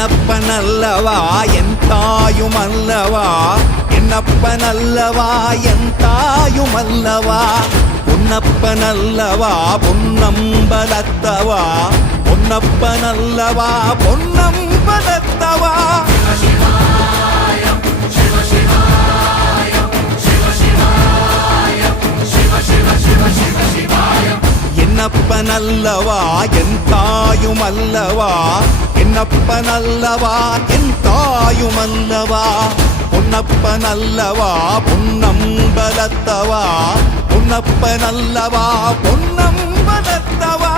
என்னப்பனல்லவா என் தாயுமல்லவா, என்னப்பனல்லவா என் தாயுமல்லவா, பொன்னப்பனல்லவா பொன்னம்பலத்தவா, பொன்னப்பனல்லவா பொன்னம்பலத்தவா. என்னப்பனல்லவா என் தாயுமல்லவா, என்னப்பனல்லவா என் தாயுமல்லவா, பொன்னப்பனல்லவா பொன்னம்பலத்தவா, பொன்னப்பனல்லவா பொன்னம்பலத்தவா.